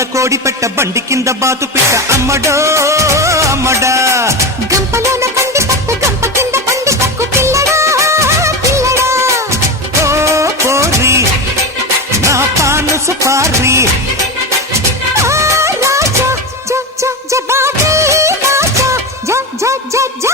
కింద కోడి పెట్ట బండి కింద బాతు పిట్ట అమ్మడో అమ్మడా గంపలోన కంది పప్పు గంప కింద పంది పక్కు పిల్లడా పిల్లడా ఓ పోరి నా పాను సుపారి రాజా జ జ జబాటి రాజా జ జ జ జ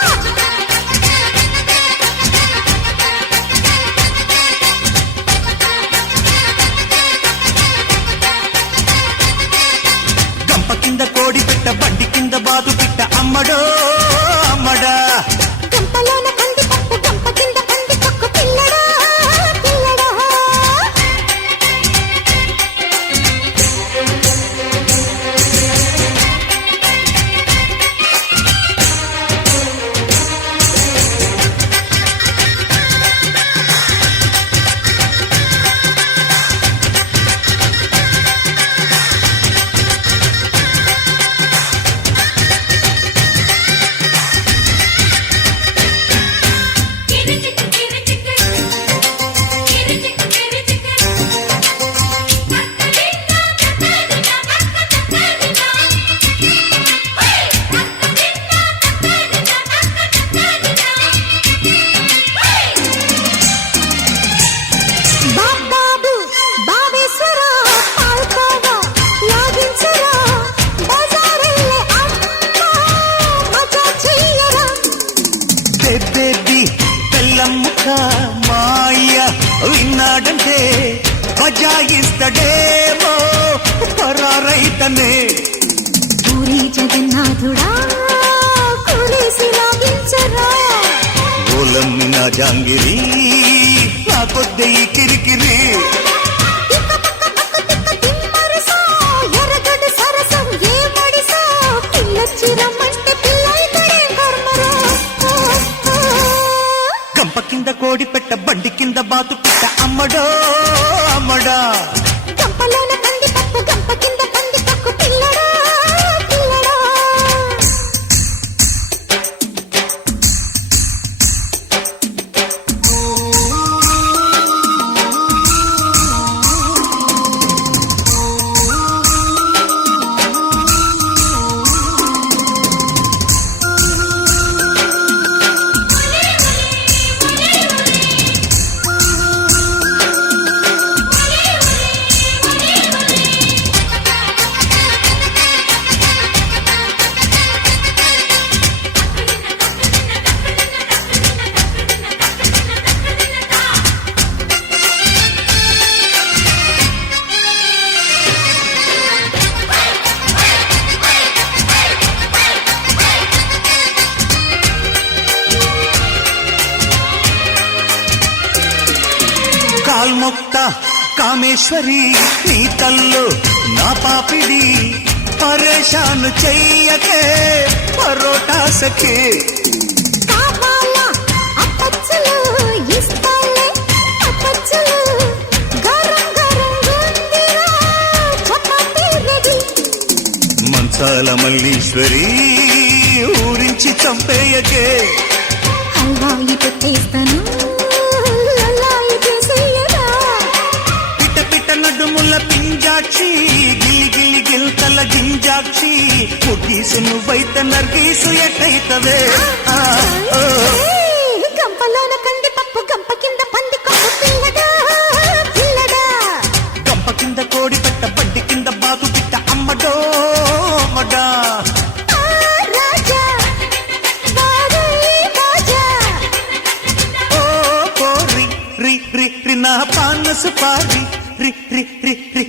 గంప కింద కోడి పెట్ట బండి కింద బాతు పిట్ట అమ్మడో అమ్మడా గంపలోన కంది పప్పు గంప కింద పంది పక్కు పిల్లడా పిల్లడా బాబాబు బావేశ్వర పాల్కోవా లాగించరా బజారెల్లే అమ్మ మజా చెయ్యరా బేబీ పెళ్ళమ్ముక మాయ విన్నాడంటే బజాయిస్తడేమో పరారైతనే పూరి జగన్నాథుడా కూలేసి లాగించరా ఓలమ్మి నా జాంగిరి నా కొద్ది కిరికిరి తిక్క పక్క పక్క తిక్క తిమ్మరసా ఎరగడు సరసం ఏ మడిసా పిల్లొచ్చి రమ్మంటే పిల్లైతడే కర్మరా గంప కింద కోడి పెట్ట బండి కింద బాతు పిట్ట అమ్మడో అమ్మడా గంపలోన కంది పప్పు గంప కింద పంది పక్కు పిల్లడా పిల్లడా కాల్మొక్త కామేశ్వరి నీ తల్లు నా పాపిడి పరేషాను చెయ్యకే పరోటా సఖే కావాలా అప్పచ్చులు ఇస్తాలే అప్పచ్చులు గరం గరం గుందిరా చపాతీ రెడీ మంచాల మల్లీశ్వరి ఊరించి చంపేయకే హల్వాయి పెట్టేస్తాను లల్లాయి చేసేయరా పిట్ట పిట్ట నడుముల పింజాక్షి గిలి గిలి గిల్తల గింజాక్షి ముగీసు నువ్వైతే నర్గీసు ఎట్టయితవే గంపలోన కంది పప్పు గంప కింద పంది కొప్పు పిల్లడా పిల్లడా గంప కింద కోడి పెట్ట బండి కింద బాతు పిట్ట అమ్మడో అమ్మడా రాజా బాడీ బాజా ఓ పోరి రి రి రి నా పాన సుపారి రి రి రి రి